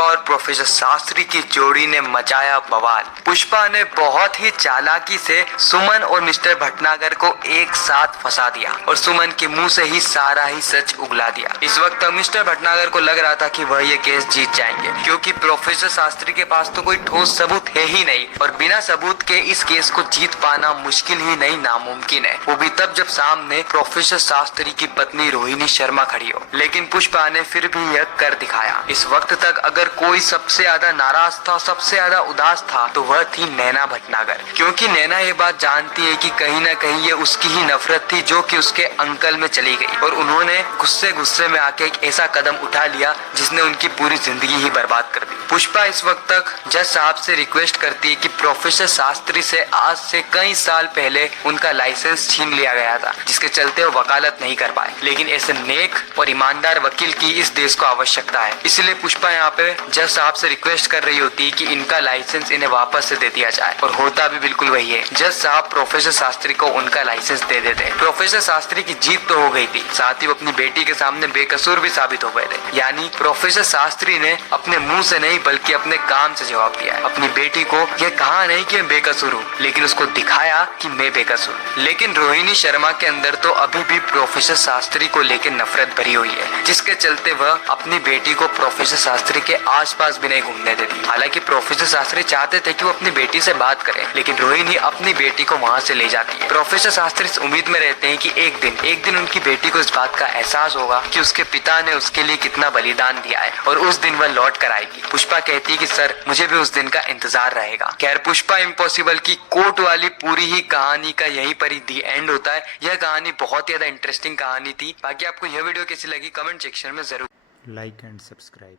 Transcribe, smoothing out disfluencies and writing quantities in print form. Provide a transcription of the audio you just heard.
पुष्पा और प्रोफेसर शास्त्री की जोड़ी ने मचाया बवाल। पुष्पा ने बहुत ही चालाकी से सुमन और मिस्टर भटनागर को एक साथ फंसा दिया और सुमन के मुंह से ही सारा ही सच उगला दिया। इस वक्त मिस्टर भटनागर को लग रहा था कि वह ये केस जीत जाएंगे, क्योंकि प्रोफेसर शास्त्री के पास तो कोई ठोस सबूत है ही नहीं और बिना सबूत के इस केस को जीत पाना मुश्किल ही नहीं नामुमकिन है, वो भी तब जब सामने प्रोफेसर शास्त्री की पत्नी रोहिणी शर्मा खड़ी हो। लेकिन पुष्पा ने फिर भी यह कर दिखाया। इस वक्त तक अगर कोई सबसे ज्यादा नाराज था, सबसे ज्यादा उदास था, तो वह थी नैना भटनागर, क्योंकि नैना ये बात जानती है कि कहीं न कहीं ये उसकी ही नफरत थी जो कि उसके अंकल में चली गई और उन्होंने गुस्से में आके एक ऐसा कदम उठा लिया जिसने उनकी पूरी जिंदगी ही बर्बाद कर दी। पुष्पा इस वक्त तक जज साहब से रिक्वेस्ट करती है कि प्रोफेसर शास्त्री से आज से कई साल पहले उनका लाइसेंस छीन लिया गया था, जिसके चलते वो वकालत नहीं कर पाए। लेकिन ऐसे नेक और ईमानदार वकील की इस देश को आवश्यकता है, इसलिए पुष्पा यहाँ पे जज साहब से रिक्वेस्ट कर रही होती है कि इनका लाइसेंस इन्हें वापस से दे दिया जाए और होता भी बिल्कुल वही है। जज साहब प्रोफेसर शास्त्री को उनका लाइसेंस दे देते हैं। प्रोफेसर शास्त्री की जीत तो हो गई थी, साथ ही वो अपनी बेटी के सामने बेकसूर भी साबित हो गए थे। यानी प्रोफेसर शास्त्री ने अपने मुंह से नहीं बल्कि अपने काम से जवाब दिया है। अपनी बेटी को यह कहा नहीं कि मैं बेकसूर हूँ, लेकिन उसको दिखाया कि मैं बेकसूर। लेकिन रोहिणी शर्मा के अंदर तो अभी भी प्रोफेसर शास्त्री को लेकर नफरत भरी हुई है, जिसके चलते वह अपनी बेटी को प्रोफेसर शास्त्री के आसपास भी नहीं घूमने देती। हालांकि प्रोफेसर शास्त्री चाहते थे कि वो अपनी बेटी से बात करें, लेकिन रोहिणी अपनी बेटी को वहाँ से ले जाती है। प्रोफेसर शास्त्री इस उम्मीद में रहते हैं कि एक दिन उनकी बेटी को इस बात का एहसास होगा कि उसके पिता ने उसके लिए कितना बलिदान दिया है और उस दिन वह लौट कर आएगी। पुष्पा कहती है कि सर, मुझे भी उस दिन का इंतजार रहेगा। खैर, पुष्पा इम्पॉसिबल की कोर्ट वाली पूरी ही कहानी का यहीं पर ही दी एंड होता है। यह कहानी बहुत ही ज्यादा इंटरेस्टिंग कहानी थी। बाकी आपको यह वीडियो कैसी लगी कमेंट सेक्शन में जरूर लाइक एंड सब्सक्राइब।